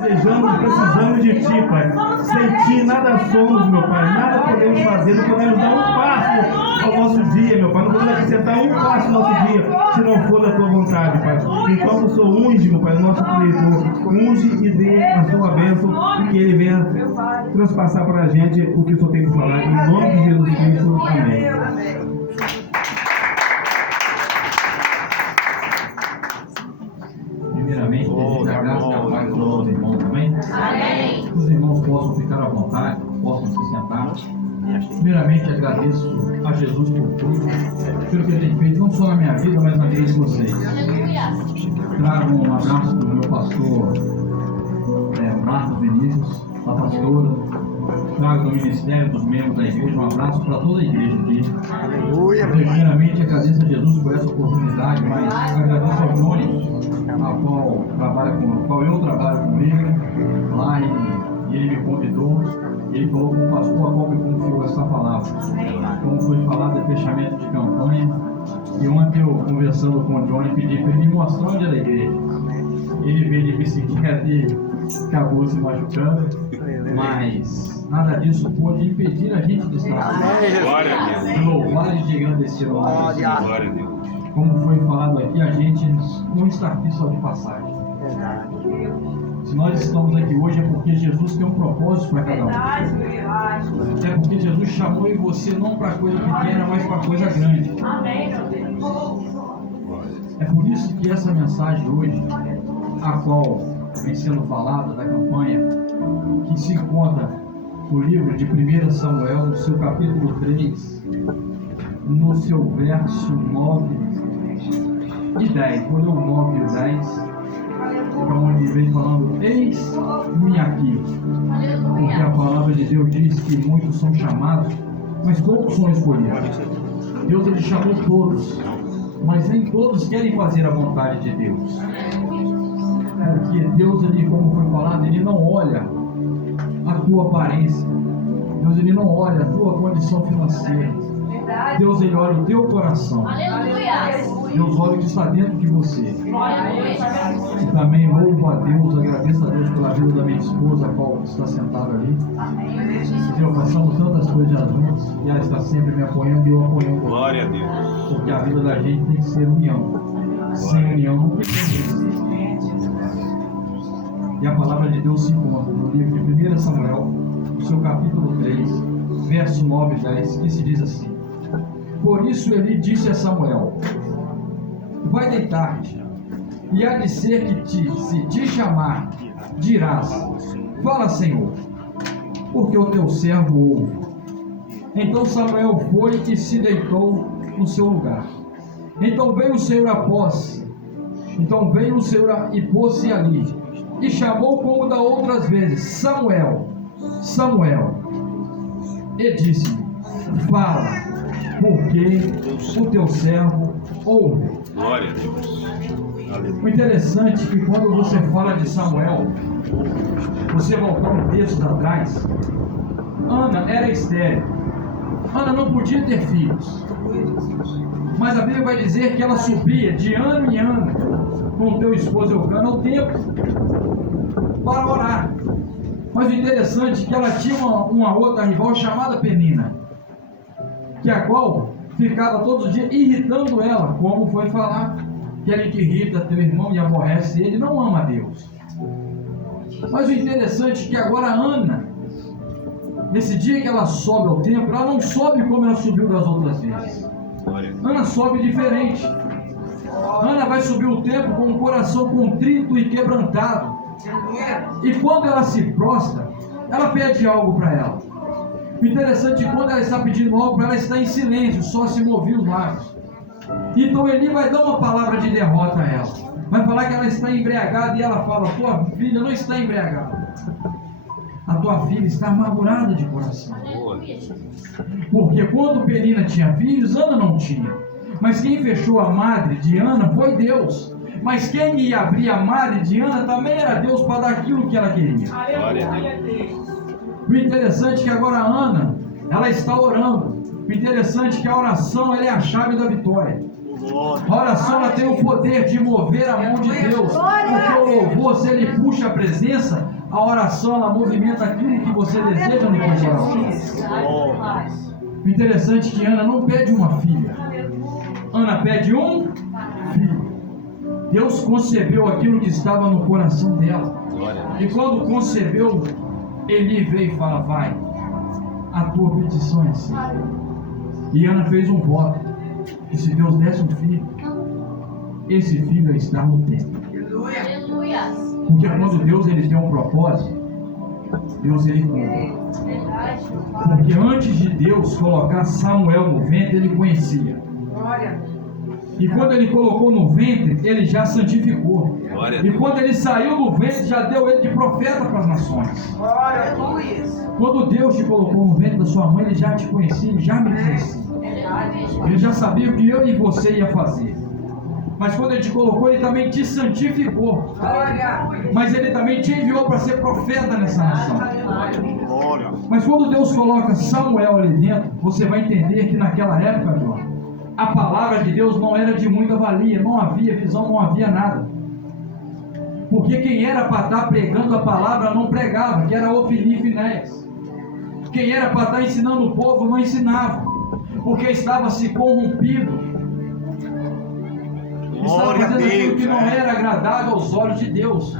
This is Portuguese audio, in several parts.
Desejamos e precisamos de Ti, Pai. Sem Ti nada somos, meu Pai. Nada podemos fazer, não podemos dar um passo ao nosso dia, meu Pai. Não podemos acrescentar um passo ao nosso dia, se não for da Tua vontade, Pai. Então, o Senhor unge, meu Pai, o nosso Criador. Unge e dê a Sua bênção e que Ele venha transpassar para a gente o que o Senhor tem para falar. Em nome de Jesus Cristo. Amém. Primeiramente, desejo a graça e a paz a todos os irmãos também. Amém. Os irmãos possam ficar à vontade, possam se sentar. Primeiramente, agradeço a Jesus por tudo, pelo que Ele tem feito, não só na minha vida, mas na vida de vocês. Trago um abraço do meu pastor Marcos Vinícius, da pastora. Trago do Ministério dos membros da igreja um abraço para toda a igreja aqui. Primeiramente, agradeço a Jesus por essa oportunidade, mas agradeço ao Johnny, a qual eu trabalho com ele lá, e ele me convidou. Ele falou com o pastor a qual me confiou essa palavra. Como foi falado de fechamento de campanha, e ontem eu, conversando com o Johnny, pedi para ele me mostrar onde era a igreja. Ele veio de bicicleta e acabou se machucando, mas nada disso pôde impedir a gente de estar aqui. Glória a Deus. Louvar e de engrandecer o nome do Senhor. Glória a Deus. Como foi falado aqui, a gente não está aqui só de passagem. Se nós estamos aqui hoje é porque Jesus tem um propósito para cada um. É porque Jesus chamou e você não para coisa pequena, mas para coisa grande. É por isso que essa mensagem hoje, a qual vem sendo falada da campanha, que se encontra no livro de 1 Samuel, no seu capítulo 3, no seu verso 9 e 10. Vou ler o 9 e o 10, onde vem falando: eis-me aqui. Porque a palavra de Deus diz que muitos são chamados, mas poucos são escolhidos. Deus, Ele chamou todos, mas nem todos querem fazer a vontade de Deus. Porque Deus, Ele, como foi falado, Ele não olha a tua aparência. Deus, Ele não olha a tua condição financeira. Deus, Ele olha o teu coração. Deus olha o que está dentro de você. E também louvo a Deus, agradeço a Deus pela vida da minha esposa, a qual está sentada ali. Deus, passamos tantas coisas juntos e ela está sempre me apoiando e eu apoiando. Glória a Deus. Porque a vida da gente tem que ser união. Sem união não tem como. E a palavra de Deus se encontra no livro de 1 Samuel, no seu capítulo 3, verso 9 e 10, que se diz assim: por isso Eli disse a Samuel: vai deitar-te, e há de ser que se te chamar, dirás: fala, Senhor, porque o teu servo ouve. Então Samuel foi e se deitou no seu lugar. Então veio o Senhor e pôs-se ali, e chamou como da outras vezes: Samuel, Samuel. E disse-lhe: fala, porque o teu servo ouve. Glória a Deus. O interessante é que quando você fala de Samuel, você voltar um texto atrás, Ana era estéril. Ana não podia ter filhos, mas a Bíblia vai dizer que ela subia de ano em ano com o teu esposo Eucana ao templo para orar. Mas o interessante é que ela tinha uma outra rival chamada Penina, que a qual ficava todos os dias irritando ela, como foi falar, que ele te irrita teu irmão e aborrece ele, não ama a Deus. Mas o interessante é que agora Ana, nesse dia que ela sobe ao templo, ela não sobe como ela subiu das outras vezes. Ana sobe diferente. Ana vai subir o templo com o coração contrito e quebrantado. E quando ela se prostra, ela pede algo para ela. O interessante é que quando ela está pedindo algo para ela, está em silêncio, só se movia os lábios. Então Eli vai dar uma palavra de derrota a ela. Vai falar que ela está embriagada, e ela fala: tua filha não está embriagada, a tua filha está amargurada de coração. Porque quando Penina tinha filhos, Ana não tinha. Mas quem fechou a madre de Ana foi Deus. Mas quem ia abrir a madre de Ana também era Deus, para dar aquilo que ela queria. O interessante é que agora a Ana, ela está orando. O interessante é que a oração, ela é a chave da vitória. A oração ela tem o poder de mover a mão de Deus. Porque o louvor, se ele puxa a presença, a oração ela movimenta aquilo que você deseja no seu coração. O interessante é que Ana não pede uma filha. Ana pede um filho. Deus concebeu aquilo que estava no coração dela. E quando concebeu, Eli veio e fala: vai, a tua petição é assim. E Ana fez um voto, que se Deus desse um filho, esse filho ia estar no templo. Porque quando Deus ele tem um propósito, Deus ele cumpre. Porque antes de Deus colocar Samuel no ventre, ele conhecia. E quando ele colocou no ventre, ele já santificou. E quando ele saiu do ventre, já deu ele de profeta para as nações. Quando Deus te colocou no ventre da sua mãe, ele já te conhecia, ele já me conhecia. Ele já sabia o que eu e você ia fazer. Mas quando ele te colocou, ele também te santificou. Mas ele também te enviou para ser profeta nessa nação. Mas quando Deus coloca Samuel ali dentro, você vai entender que naquela época, João, a palavra de Deus não era de muita valia, não havia visão, não havia nada. Porque quem era para estar pregando a palavra não pregava, que era Ofni e Finéias. Quem era para estar ensinando o povo não ensinava, porque estava se corrompido. Estava fazendo aquilo que não era agradável aos olhos de Deus.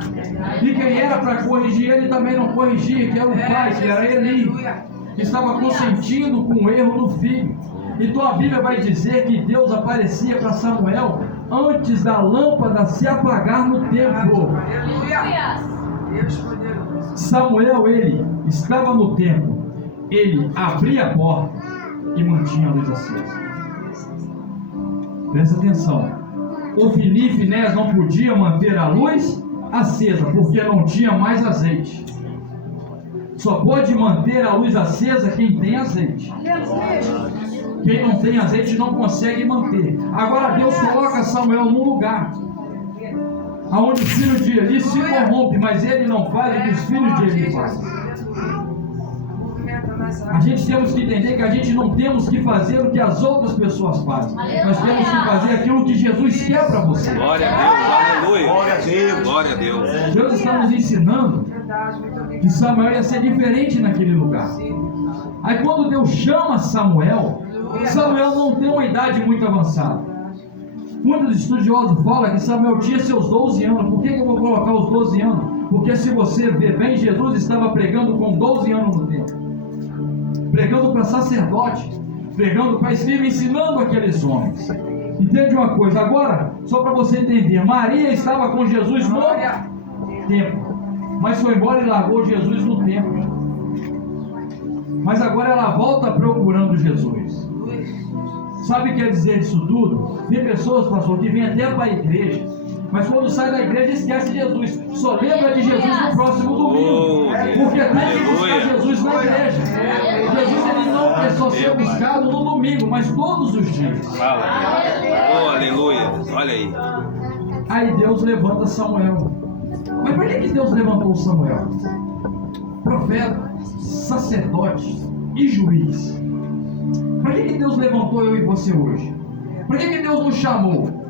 E quem era para corrigir ele também não corrigia, que era o pai, que era Eli. Estava consentindo com o erro do filho. Então a Bíblia vai dizer que Deus aparecia para Samuel antes da lâmpada se apagar no templo. Samuel, ele estava no templo, ele abria a porta e mantinha a luz acesa. Presta atenção, Ofni e Finéias não podiam manter a luz acesa porque não tinha mais azeite. Só pode manter a luz acesa quem tem azeite. Quem não tem azeite não consegue manter. Agora Deus coloca Samuel num lugar onde o filho de Eli se corrompe, mas ele não faz o que os filhos de Eli fazem. A gente temos que entender que a gente não temos que fazer o que as outras pessoas fazem. Nós temos que fazer aquilo que Jesus quer para você. Glória a Deus, aleluia. Glória a Deus. Glória a Deus. Deus está nos ensinando que Samuel ia ser diferente naquele lugar. Aí quando Deus chama Samuel, Samuel não tem uma idade muito avançada. Muitos estudiosos falam que Samuel tinha seus 12 anos. Por que eu vou colocar os 12 anos? Porque se você ver bem, Jesus estava pregando com 12 anos no templo. Pregando para sacerdote, pregando para escriba, ensinando aqueles homens. Entende uma coisa? Agora, só para você entender, Maria estava com Jesus no templo, mas foi embora e largou Jesus no templo. Mas agora ela volta procurando Jesus. Sabe o que quer dizer isso tudo? Tem pessoas, pastor, que vêm até para a igreja, mas quando sai da igreja esquece Jesus. Só lembra de Jesus no próximo domingo. Porque tem que buscar Jesus na igreja. Jesus ele não quer só ser buscado no domingo, mas todos os dias. Oh, aleluia. Olha aí. Aí Deus levanta Samuel. Mas por que Deus levantou Samuel? Profeta, sacerdote e juiz. Por que Deus levantou eu e você hoje? Por que Deus nos chamou?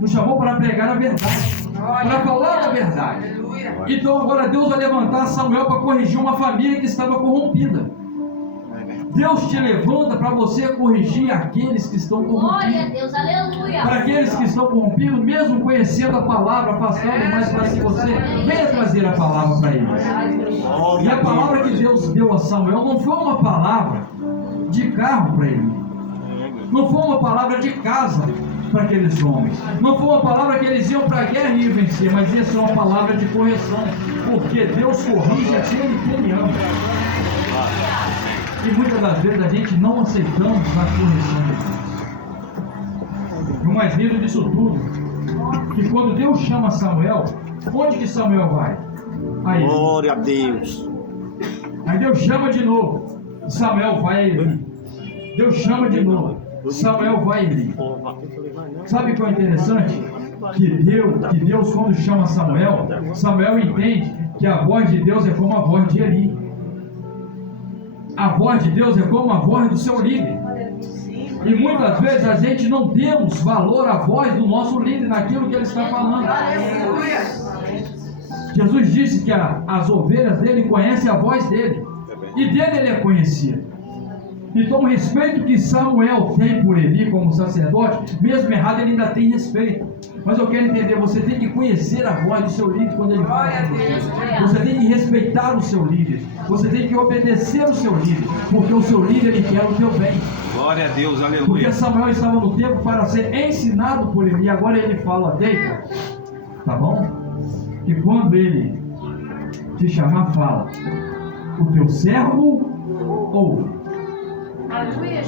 Nos chamou para pregar a verdade, para falar a verdade. Então agora Deus vai levantar Samuel para corrigir uma família que estava corrompida. Deus te levanta para você corrigir aqueles que estão corrompidos. Glória a Deus, aleluia. Para aqueles que estão corrompidos, mesmo conhecendo a palavra, afastando mais para que você venha trazer a palavra para eles. E a palavra que Deus deu a Samuel não foi uma palavra de carro para ele. Não foi uma palavra de casa para aqueles homens. Não foi uma palavra que eles iam para a guerra e iam vencer, mas ia ser uma palavra de correção. Porque Deus corrige aquele que Ele ama. E muitas das vezes a gente não aceitamos a correção de Deus. E o mais lindo disso tudo, que quando Deus chama Samuel, onde que Samuel vai? Aí. Glória a Deus. Aí Deus chama de novo, Samuel vai a Eli. Deus chama de novo, Samuel vai a Eli. Sabe o que é interessante? Que Deus quando chama Samuel, Samuel entende que a voz de Deus é como a voz de Eli. A voz de Deus é como a voz do seu líder. E muitas vezes a gente não demos valor à voz do nosso líder naquilo que ele está falando. Jesus disse que as ovelhas dele conhecem a voz dele, e dele ele é conhecido. Então o respeito que Samuel tem por Eli como sacerdote, mesmo errado, ele ainda tem respeito. Mas eu quero entender, você tem que conhecer a voz do seu líder quando ele fala com você. Você tem que respeitar o seu líder. Você tem que obedecer o seu líder, porque o seu líder ele quer o teu bem. Glória a Deus, aleluia. Porque Samuel estava no tempo para ser ensinado por ele, e agora ele fala: deita, tá bom? E quando ele te chamar, fala: o teu servo ouve.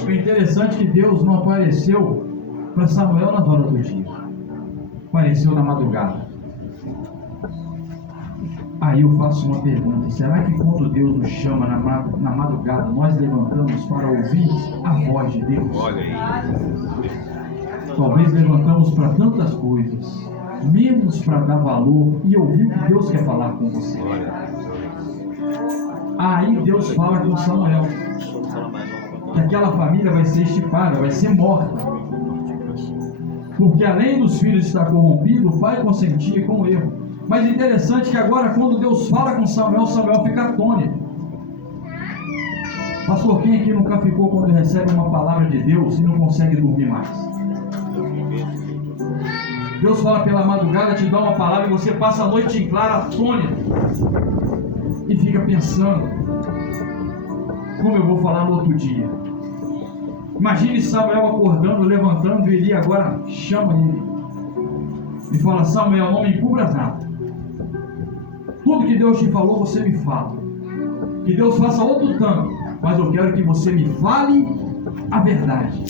O interessante é que Deus não apareceu para Samuel nas horas do dia, apareceu na madrugada. Aí eu faço uma pergunta: será que quando Deus nos chama na madrugada, nós levantamos para ouvir a voz de Deus? Olha aí. Talvez levantamos para tantas coisas, menos para dar valor e ouvir o que Deus quer falar com você. Glória a Deus. Aí Deus fala com Samuel que aquela família vai ser estipada, vai ser morta, porque além dos filhos estar corrompido, o pai consentia com o erro. Mas interessante que agora, quando Deus fala com Samuel, Samuel fica atônito. Pastor, quem aqui nunca ficou quando recebe uma palavra de Deus e não consegue dormir mais? Deus fala pela madrugada, te dá uma palavra e você passa a noite em claro atônito e fica pensando: como eu vou falar no outro dia? Imagine Samuel acordando, levantando, e Eli agora chama ele e fala: Samuel, não me encubras nada. Tudo que Deus te falou, você me fala. Que Deus faça outro tanto, mas eu quero que você me fale a verdade.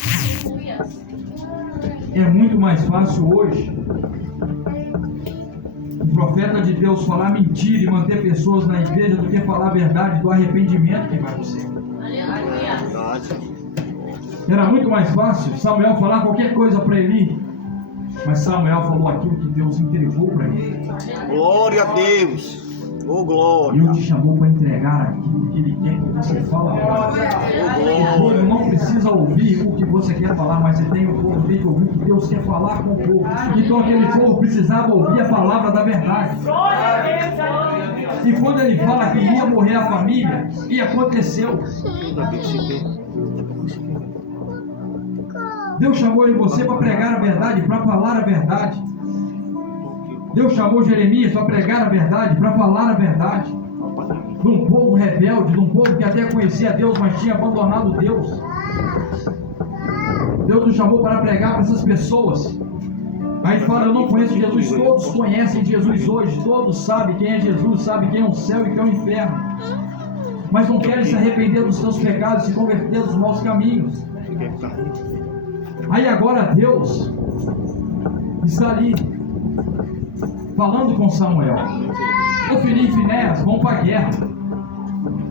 É muito mais fácil hoje o profeta de Deus falar mentira e manter pessoas na igreja do que falar a verdade do arrependimento que vai para o céu. Era muito mais fácil Samuel falar qualquer coisa para Eli, mas Samuel falou aquilo que Deus entregou para ele. Glória a Deus. Oh, glória. Deus te chamou para entregar aquilo que Ele quer que você fale agora. O povo não precisa ouvir o que você quer falar, mas você tem o povo tem que ouvir o que Deus quer falar com o povo. Então aquele povo precisava ouvir a palavra da verdade. E quando ele fala que ia morrer a família, e aconteceu. Deus chamou ele e você para pregar a verdade, para falar a verdade. Deus chamou Jeremias para pregar a verdade, para falar a verdade. De um povo rebelde, de um povo que até conhecia Deus, mas tinha abandonado Deus. Deus nos chamou para pregar para essas pessoas. Aí fala: eu não conheço Jesus. Todos conhecem Jesus hoje, todos sabem quem é Jesus, sabem quem é o céu e quem é o inferno, mas não querem se arrepender dos seus pecados, se converter dos maus caminhos. Aí agora Deus está ali falando com Samuel: Ofni e Finéias vão para a guerra,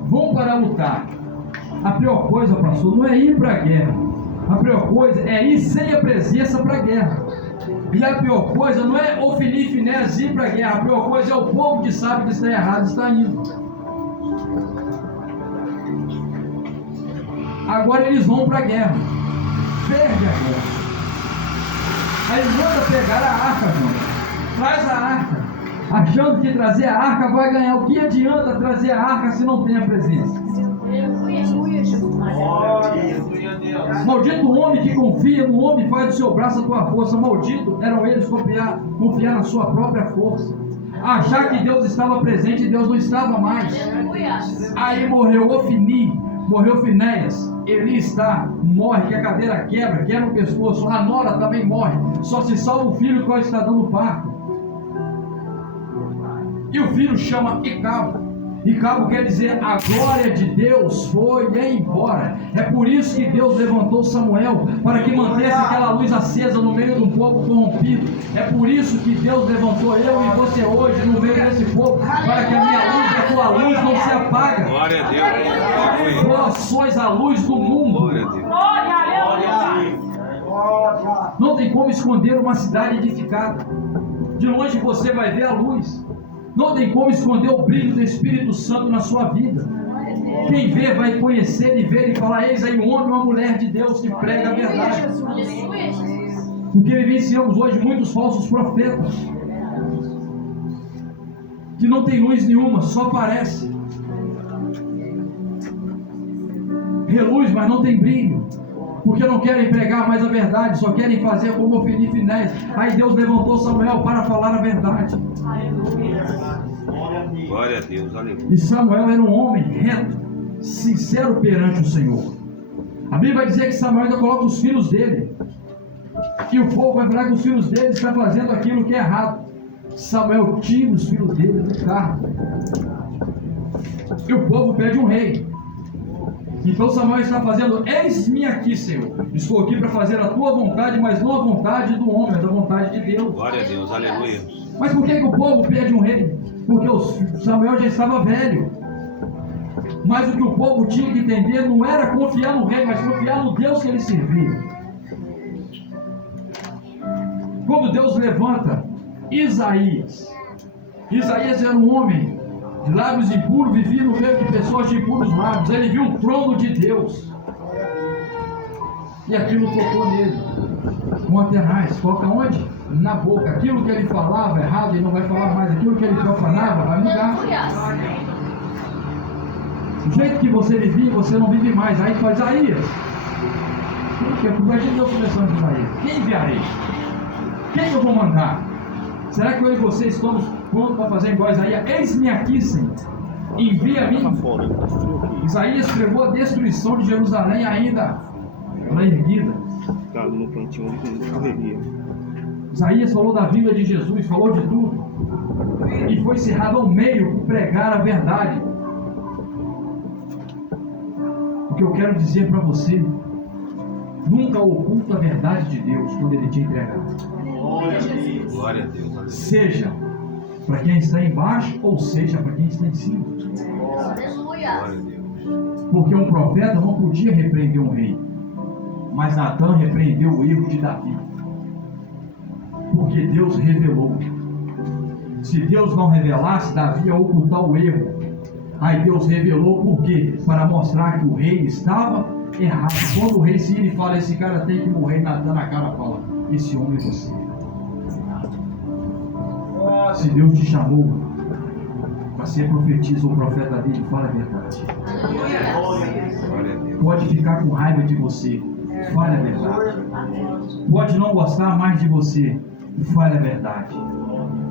vão para lutar. A pior coisa, pastor, não é ir para a guerra. A pior coisa é ir sem a presença para a guerra. E a pior coisa não é Ofni e Finéias ir para a guerra. A pior coisa é o povo que sabe que está errado, está indo. Agora eles vão para a guerra, perde a guerra. Aí manda pegar a arca, João. Traz a arca, achando que trazer a arca vai ganhar. O que adianta trazer a arca se não tem a presença? Maldito o homem que confia no homem e faz do seu braço a tua força. Maldito eram eles confiar na sua própria força, achar que Deus estava presente e Deus não estava mais. Aí morreu Ofni, morreu Finéias. Eli morre, que a cadeira quebra o pescoço. A nora também morre. Só se salva o filho que está dando parto. E o filho chama Icabo. Icabo quer dizer: a glória de Deus foi embora. É por isso que Deus levantou Samuel, para que mantesse aquela luz acesa no meio de um povo corrompido. É por isso que Deus levantou eu e você hoje no meio desse povo, para que a minha luz e a tua luz não se apague. Glória a Deus. Vós sois a luz do mundo. Glória a Deus. Não tem como esconder uma cidade edificada. De longe você vai ver a luz. Não tem como esconder o brilho do Espírito Santo na sua vida. Quem vê vai conhecer e ver e falar: eis aí um homem ou uma mulher de Deus que prega a verdade. Porque vivenciamos hoje muitos falsos profetas que não tem luz nenhuma, só parece. Reluz, mas não tem brilho. Porque não querem pregar mais a verdade, só querem fazer como Ofni e Finéias. Aí Deus levantou Samuel para falar a verdade. Glória a Deus, aleluia. E Samuel era um homem reto, sincero perante o Senhor. A Bíblia vai dizer que Samuel ainda coloca os filhos dele. E o povo vai falar que os filhos dele estão fazendo aquilo que é errado. Samuel tira os filhos dele do carro. E o povo pede um rei. Então Samuel está fazendo: eis-me aqui, Senhor. Estou aqui para fazer a tua vontade, mas não a vontade do homem, mas a vontade de Deus. Glória a Deus, aleluia. Mas por que o povo pede um rei? Porque Samuel já estava velho. Mas o que o povo tinha que entender não era confiar no rei, mas confiar no Deus que ele servia. Quando Deus levanta Isaías era um homem de lábios impuros, vivia no meio de pessoas de impuros lábios. Ele viu o trono de Deus. E aquilo tocou nele. Com atenaz, toca onde? Na boca. Aquilo que ele falava errado, ele não vai falar mais. Aquilo que ele profanava, vai mudar. Do jeito que você vivia, você não vive mais. Aí faz Isaías. Imagina Deus começando a Isaías: quem enviarei? Quem eu vou mandar? Será que eu e você estamos prontos para fazer igual a Isaías? Eis-me aqui, Senhor. Envia a mim. Isaías pregou a destruição de Jerusalém ainda ela erguida. No cantinho de correria. Isaías falou da vinda de Jesus, falou de tudo. E foi cerrado ao meio por pregar a verdade. O que eu quero dizer para você: nunca oculta a verdade de Deus quando Ele te entregar. Glória a Deus, aleluia. Seja para quem está embaixo ou seja para quem está em cima. Glória a Deus. Porque um profeta não podia repreender um rei, mas Natan repreendeu o erro de Davi. Porque Deus revelou. Se Deus não revelasse, Davi ia ocultar o erro. Aí Deus revelou por quê? Para mostrar que o rei estava errado. Quando o rei se ira e fala: esse cara tem que morrer, Natan na cara fala: esse homem é você. Se Deus te chamou para ser profetisa ou profeta dele, fala a verdade. Glória a Deus. Pode ficar com raiva de você, fale a verdade. Pode não gostar mais de você, fale a verdade.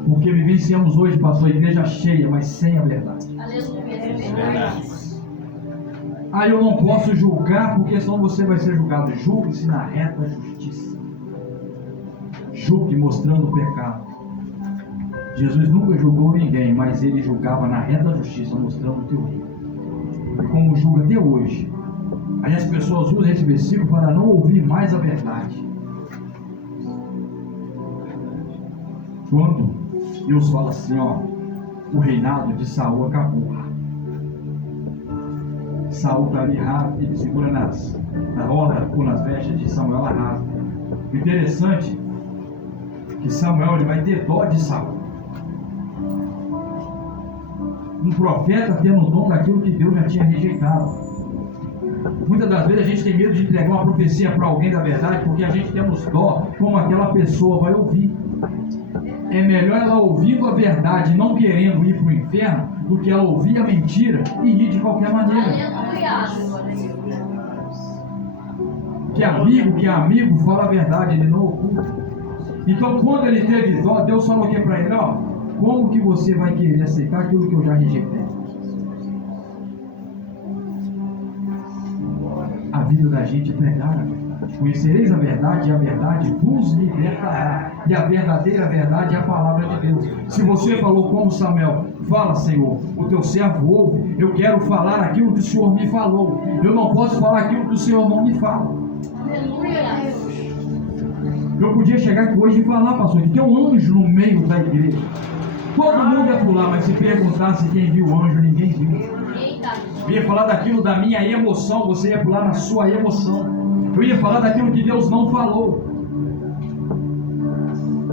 Porque vivenciamos hoje, pastor, a igreja cheia, mas sem a verdade. Aí eu não posso julgar, porque senão você vai ser julgado. Julgue-se na reta justiça. Julgue mostrando o pecado. Jesus nunca julgou ninguém, mas ele julgava na reta justiça, mostrando o teu erro. E como julga até hoje. Aí as pessoas usam esse versículo para não ouvir mais a verdade. Quando Deus fala assim: ó, o reinado de Saul acabou. Saul está ali rápido, ele segura na roda ou nas vestes de Samuel, arrasa. O interessante é que Samuel ele vai ter dó de Saul. Um profeta tendo o dom daquilo que Deus já tinha rejeitado. Muitas das vezes a gente tem medo de entregar uma profecia para alguém da verdade, porque a gente temos dó como aquela pessoa vai ouvir. É melhor ela ouvindo a verdade, não querendo ir para o inferno, do que ela ouvir a mentira e ir de qualquer maneira. Que amigo fala a verdade, ele não oculta. Então quando ele teve dó, Deus falou o que para ele? Ó, como que você vai querer aceitar aquilo que eu já rejeitei? A vida da gente é pregar a verdade. Conhecereis a verdade e a verdade vos libertará. E a verdadeira verdade é a palavra de Deus. Se você falou como Samuel: fala, Senhor, o teu servo ouve. Eu quero falar aquilo que o Senhor me falou. Eu não posso falar aquilo que o Senhor não me fala. Eu podia chegar aqui hoje e falar, pastor, que tem um anjo no meio da igreja. Todo mundo ia pular, mas se perguntasse quem viu o anjo, ninguém viu. Eu ia falar daquilo da minha emoção, você ia pular na sua emoção. Eu ia falar daquilo que Deus não falou.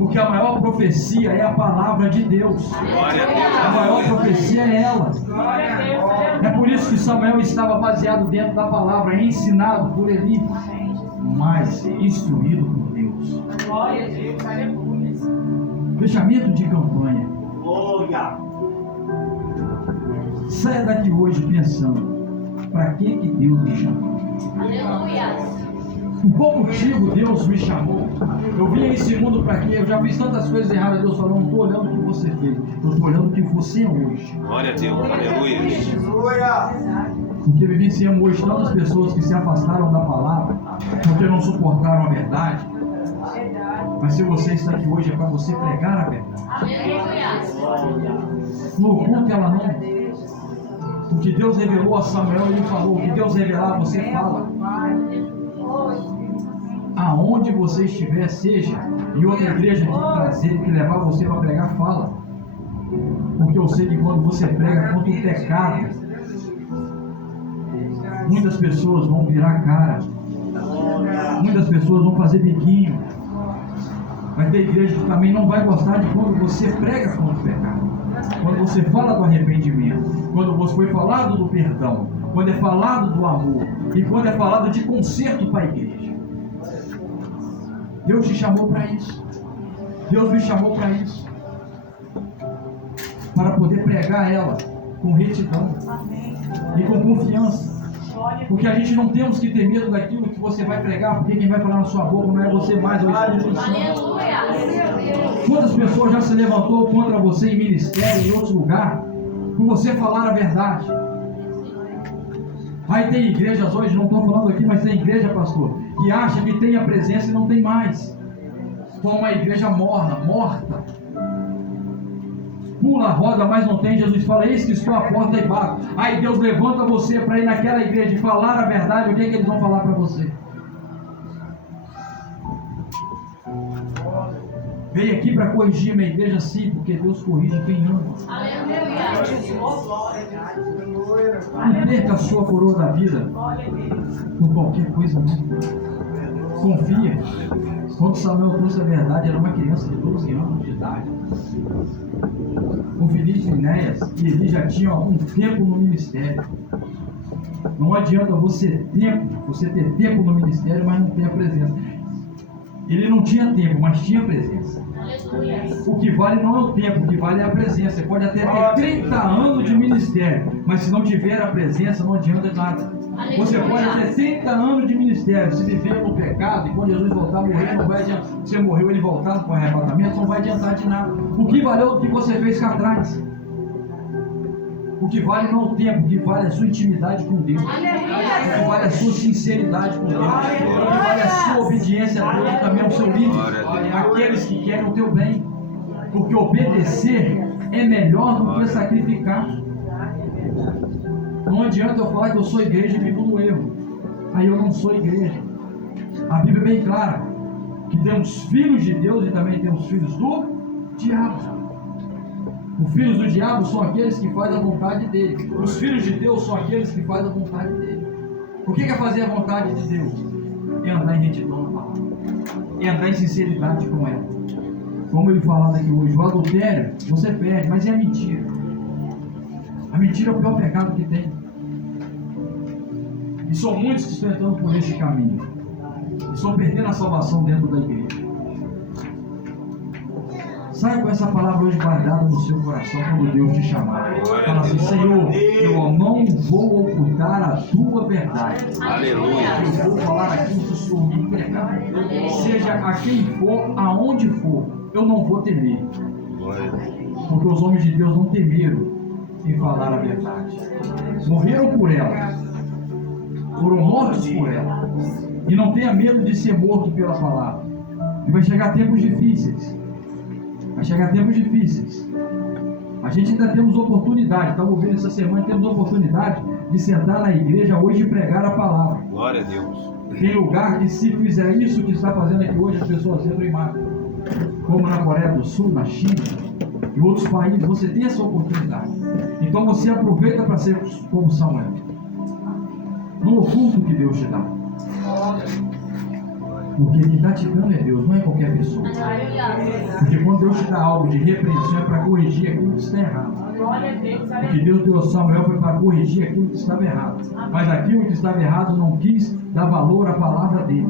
Porque a maior profecia é a palavra de Deus. Glória a Deus. A maior profecia é ela. É por isso que Samuel estava baseado dentro da palavra, ensinado por Eli, mas instruído por Deus. Fechamento de campanha. Saia daqui hoje pensando, para que Deus me chamou? Por qual motivo Deus me chamou? Eu vim a esse mundo para quê? Eu já fiz tantas coisas erradas. Deus falou, não estou olhando o que você fez, eu estou olhando o que você é hoje. Glória a Deus. Aleluia. Porque vivenciamos hoje tantas pessoas que se afastaram da palavra, porque não suportaram a verdade. Mas se você está aqui hoje é para você pregar a verdade. No oculto ela não. O que Deus revelou a Samuel, ele falou. O que Deus revelar, você fala. Aonde você estiver, seja em outra igreja que trazer, que levar você para pregar, fala. Porque eu sei que quando você prega contra o pecado, muitas pessoas vão virar cara. Muitas pessoas vão fazer biquinho. Vai ter igreja que também não vai gostar de quando você prega contra o pecado. Quando você fala do arrependimento. Quando você foi falado do perdão. Quando é falado do amor. E quando é falado de conserto para a igreja. Deus te chamou para isso. Deus me chamou para isso. Para poder pregar ela com retidão e com confiança. Porque a gente não temos que ter medo daquilo que você vai pregar, porque quem vai falar na sua boca não é você mais, é o Espírito Santo. Quantas pessoas já se levantou contra você em ministério, em outro lugar, por você falar a verdade? Aí tem igrejas hoje, não estou falando aqui, mas tem igreja, pastor, que acha que tem a presença e não tem mais. Como uma igreja morta. Pula a roda, mas não tem. Jesus fala, eis que estou à porta e bato. Aí Deus levanta você para ir naquela igreja e falar a verdade. O que é que eles vão falar para você? Veio aqui para corrigir minha igreja, sim, porque Deus corrige quem ama. Não perca a sua coroa da vida por qualquer coisa, não. Confia. Quando Samuel trouxe a verdade, era uma criança de 12 anos de idade. O Filipe e Enéas e ele já tinham algum tempo no ministério. Não adianta você ter tempo no ministério, mas não ter a presença. Ele não tinha tempo, mas tinha presença. O que vale não é o tempo, o que vale é a presença. Você pode até ter 30 anos de ministério, mas se não tiver a presença, não adianta nada. Você pode ter 30 anos de ministério, se viver no pecado, e quando Jesus voltar a morrer, não vai adiantar. Você morreu, ele voltar para o arrebatamento, não vai adiantar de nada. O que valeu o que você fez cá atrás? O que vale não é o tempo, o que vale é a sua intimidade com Deus. O que vale é a sua sinceridade com Deus. O que vale é a sua obediência a Deus e também ao seu líder. Aqueles que querem o teu bem. Porque obedecer é melhor do que sacrificar. Não adianta eu falar que eu sou igreja e vivo no erro. Aí eu não sou igreja. A Bíblia é bem clara que temos filhos de Deus e também temos filhos do diabo. Os filhos do diabo são aqueles que fazem a vontade dele. Os filhos de Deus são aqueles que fazem a vontade dele. O que é fazer a vontade de Deus? É andar em retidão na palavra. É andar em sinceridade com ela. Como ele falava aqui hoje, o adultério você perde, mas é a mentira. A mentira é o pior pecado que tem. E são muitos que estão entrando por esse caminho. E estão perdendo a salvação dentro da igreja. Saia com essa palavra hoje guardada no seu coração quando Deus te chamar. Fala assim, Senhor, eu não vou ocultar a tua verdade. Aleluia. Eu vou falar aquilo que o Senhor me entregar. Seja a quem for, aonde for, eu não vou temer. Porque os homens de Deus não temeram em falar a verdade. Morreram por ela. Foram mortos por ela. E não tenha medo de ser morto pela palavra. E vai chegar tempos difíceis. Vai chegar tempos difíceis. A gente ainda temos oportunidade. Estamos vendo essa semana, temos oportunidade de sentar na igreja hoje e pregar a palavra. Glória a Deus. Tem lugar que se fizer isso que está fazendo aqui hoje, as pessoas entram e matam. Como na Coreia do Sul, na China e outros países, você tem essa oportunidade. Então você aproveita para ser como Samuel. No oculto que Deus te dá. Porque quem está te dando é Deus, não é qualquer pessoa. Porque quando Deus te dá algo de repreensão é para corrigir aquilo que está errado. O que Deus deu a Samuel foi para corrigir aquilo que estava errado. Mas aquilo que estava errado não quis dar valor à palavra dele.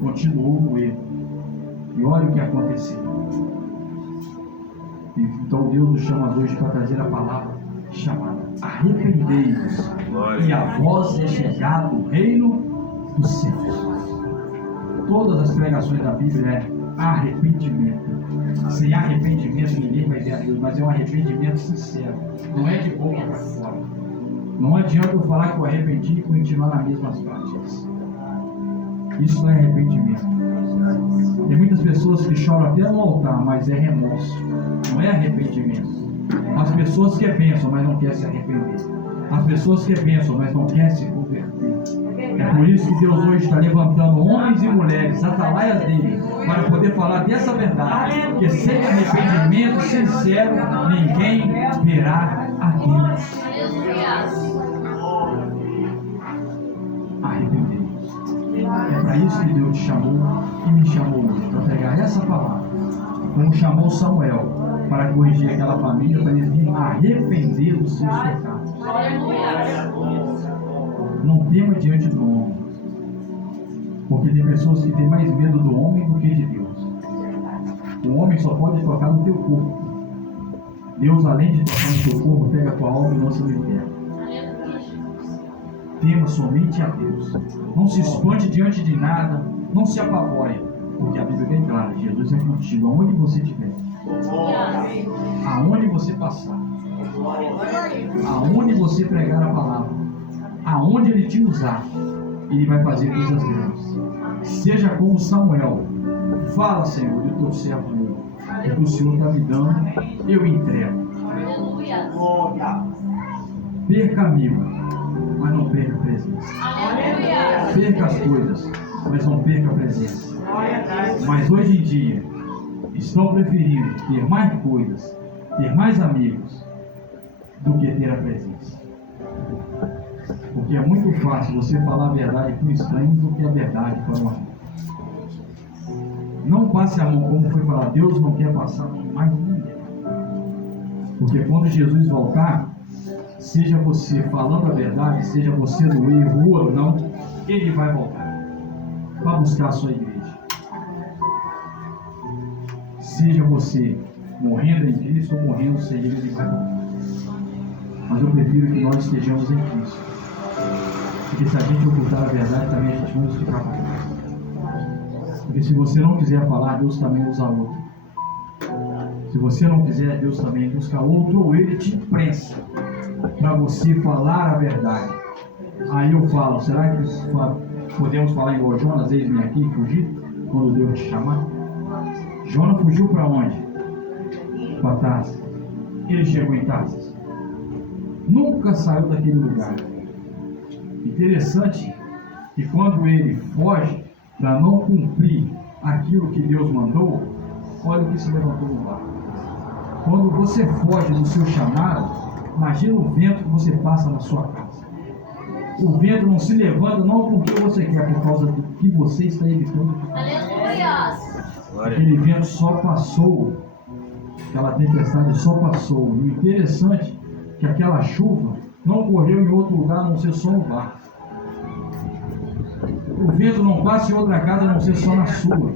Continuou no erro. E olha o que aconteceu. Então Deus nos chama hoje para trazer a palavra chamada: arrependei-vos, e a vós é chegado o reino dos céus. Todas as pregações da Bíblia é arrependimento. Sem arrependimento ninguém vai ver a Deus, mas é um arrependimento sincero. Não é de boca para fora. Não adianta eu falar que eu arrependi e continuar nas mesmas práticas. Isso não é arrependimento. Tem muitas pessoas que choram até no altar, mas é remorso. Não é arrependimento. As pessoas que pensam, mas não querem se arrepender. As pessoas que pensam, mas não querem se converter. É por isso que Deus hoje está levantando homens e mulheres, atalaias dele, para poder falar dessa verdade. Porque sem arrependimento sincero, ninguém verá a Deus. Arrependei-vos. É para isso que Deus te chamou e me chamou hoje, para pegar essa palavra, como chamou Samuel, para corrigir aquela família, para eles virem arrepender dos seus pecados. Não tema diante do homem, porque tem pessoas que têm mais medo do homem do que de Deus. O homem só pode tocar no teu corpo. Deus, além de tocar no teu corpo, pega a tua alma e lança no inferno. Tema somente a Deus. Não se espante diante de nada, não se apavore, porque a Bíblia é bem clara: Jesus é contigo aonde você estiver, aonde você passar, aonde você pregar a palavra, aonde Ele te usar, Ele vai fazer coisas grandes. Seja como Samuel: fala, Senhor, do teu servo, o que o Senhor está me dando, eu entrego. Perca amigo, mas não perca a presença. Perca as coisas, mas não perca a presença. Mas hoje em dia estão preferindo ter mais coisas, ter mais amigos, do que ter a presença. Porque é muito fácil você falar a verdade para um estranho do que a verdade para um amigo. Não passe a mão, como foi falar. Deus não quer passar a mão mais ninguém. Porque quando Jesus voltar, seja você falando a verdade, seja você no erro ou não, Ele vai voltar para buscar a sua igreja. Seja você morrendo em Cristo ou morrendo sem Ele vai voltar. Mas eu prefiro que nós estejamos em Cristo. Porque se a gente ocultar a verdade, também a gente vai nos ficar para trás. Porque se você não quiser falar, Deus também usa outro. Se você não quiser, Deus também busca outro, ou Ele te imprensa para você falar a verdade. Aí eu falo: será que podemos falar igual Jonas? Eis-me aqui e fugir quando Deus te chamar? Jonas fugiu para onde? Para Tarsis. Ele chegou em Tarsis. Nunca saiu daquele lugar. Interessante que quando ele foge para não cumprir aquilo que Deus mandou, olha o que se levantou no barco. Quando você foge do seu chamado, imagina o vento que você passa na sua casa. O vento não se levanta não porque você quer, por causa do que você está evitando. Aquele vento só passou, aquela tempestade só passou. E o interessante é que aquela chuva não correu em outro lugar a não ser só no barco. O vento não passa em outra casa a não ser só na sua.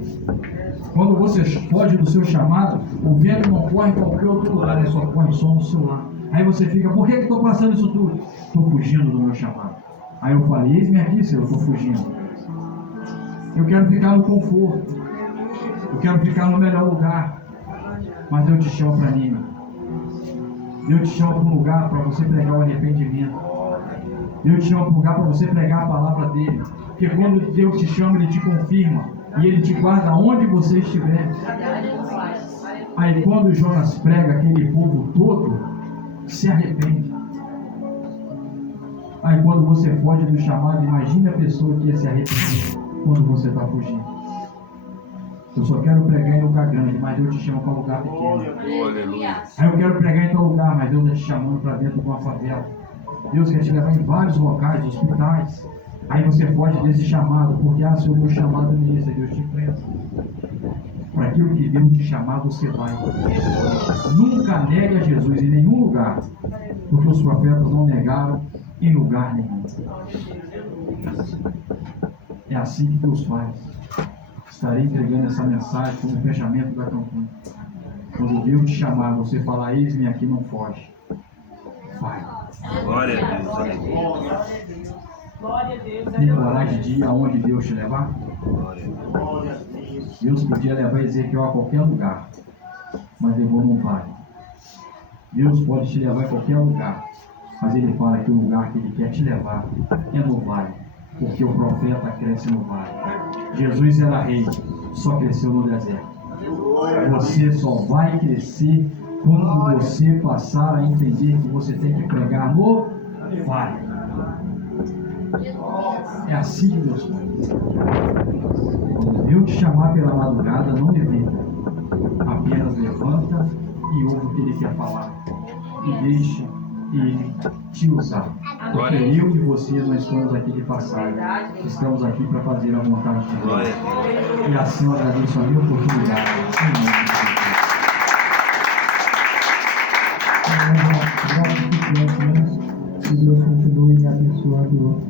Quando você foge do seu chamado, o vento não corre em qualquer outro lugar, ele só corre só no seu lado. Aí você fica: por que estou passando isso tudo? Estou fugindo do meu chamado. Aí eu falei: eis-me aqui, Senhor, eu estou fugindo. Eu quero ficar no conforto. Eu quero ficar no melhor lugar. Mas Deus te chama para mim. Deus te chama para um lugar para você pregar o arrependimento. Deus te chama para um lugar para você pregar a palavra dele. Porque quando Deus te chama, Ele te confirma. E Ele te guarda onde você estiver. Aí quando Jonas prega, aquele povo todo se arrepende. Aí quando você foge do chamado, imagine a pessoa que ia se arrepender quando você está fugindo. Eu só quero pregar em lugar grande, mas Deus te chama para lugar pequeno. Aí eu quero pregar em tal lugar, mas Deus está te chamando para dentro de uma favela. Deus quer te levar em vários locais, hospitais. Aí você foge desse chamado, porque, se o meu chamado não é esse, Deus te presta. Para aquilo que Deus te chamar, você vai. Nunca negue a Jesus em nenhum lugar, porque os profetas não negaram em lugar nenhum. É assim que Deus faz. Estarei entregando essa mensagem como fechamento da campanha. Quando Deus te chamar, você falar: eis-me aqui, não foge. Vai. Glória a Deus, aleluia. Tem coragem de ir aonde Deus te levar? Deus podia levar Ezequiel a qualquer lugar, mas levou num vale. Deus pode te levar a qualquer lugar, mas Ele fala que o lugar que Ele quer te levar é no vale, porque o profeta cresce no vale. Jesus era rei, só cresceu no deserto. Você só vai crescer quando você passar a entender que você tem que pregar no vale. É assim que Deus faz. Quando Deus te chamar pela madrugada, não evita. Apenas levanta e ouve o que Ele quer falar. E deixe Ele te usar. Porque eu e você, nós estamos aqui de passagem. Estamos aqui para fazer a vontade de Deus. E assim eu agradeço a minha oportunidade. Que Deus continue me abençoando.